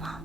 吗？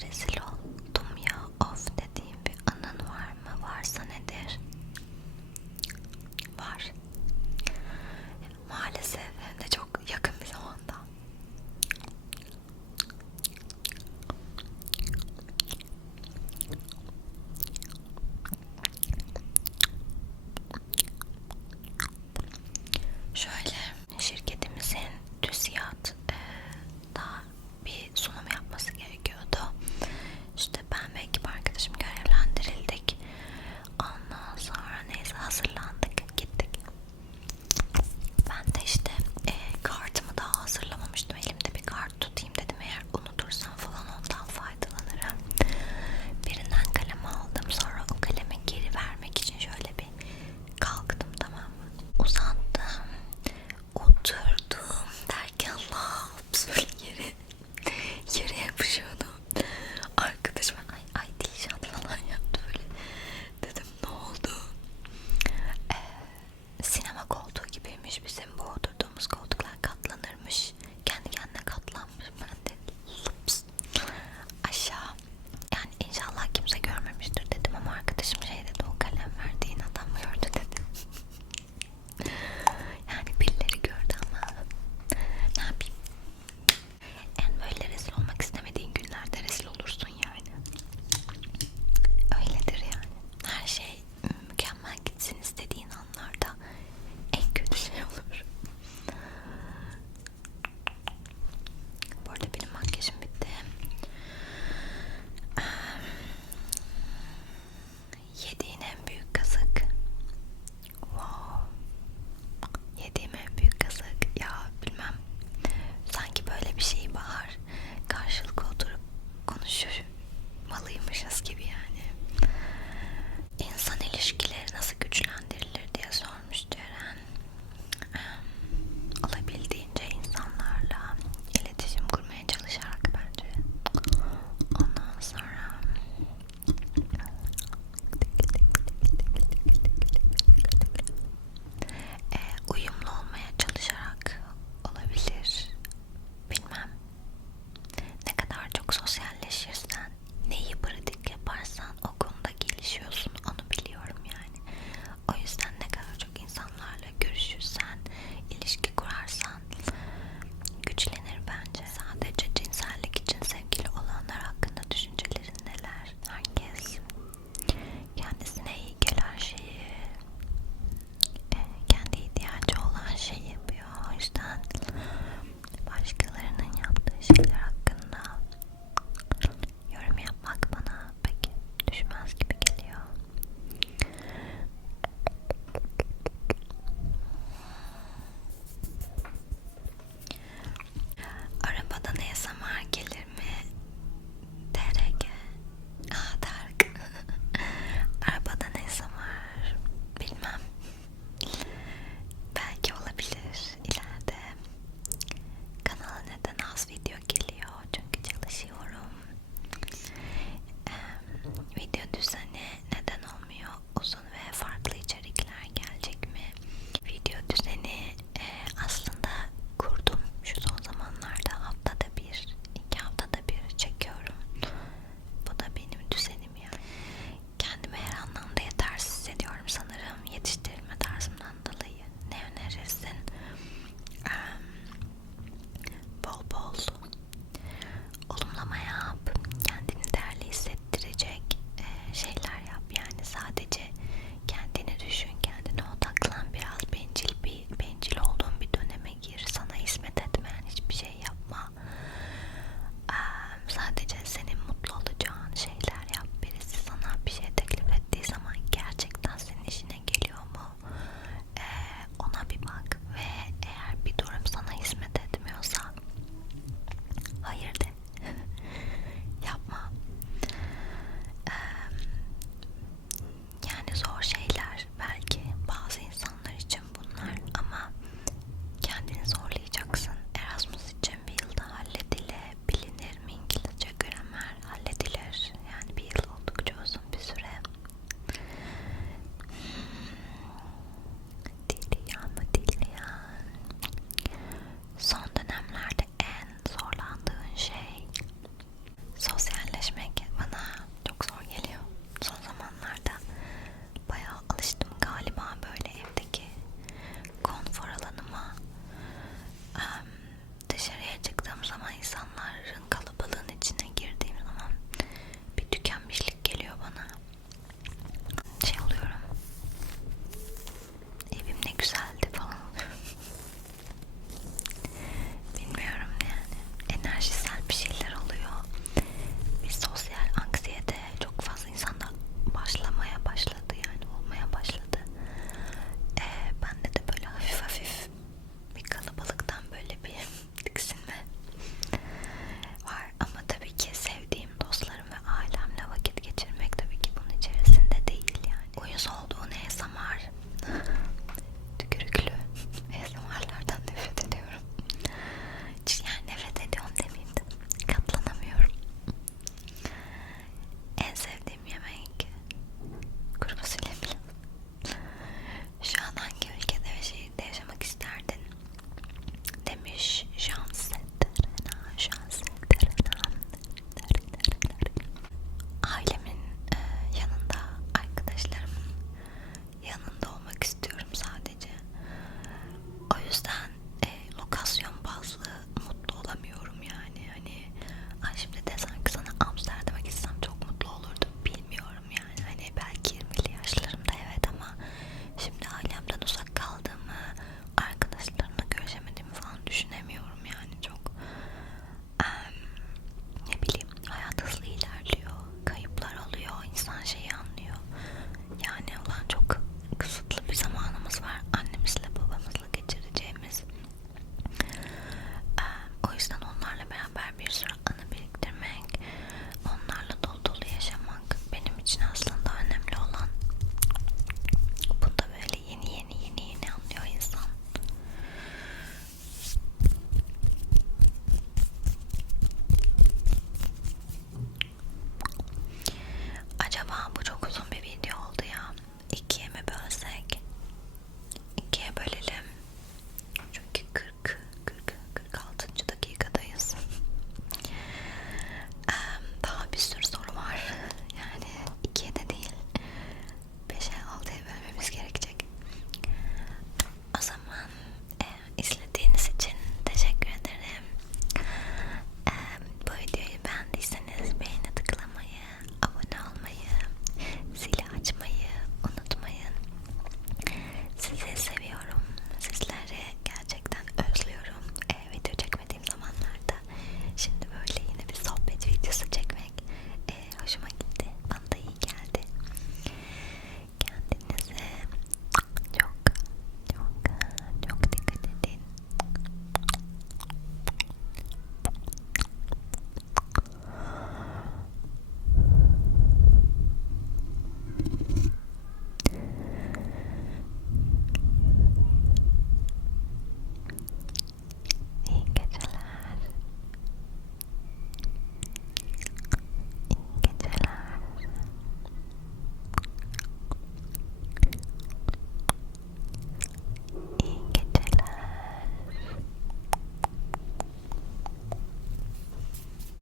flores. uzan.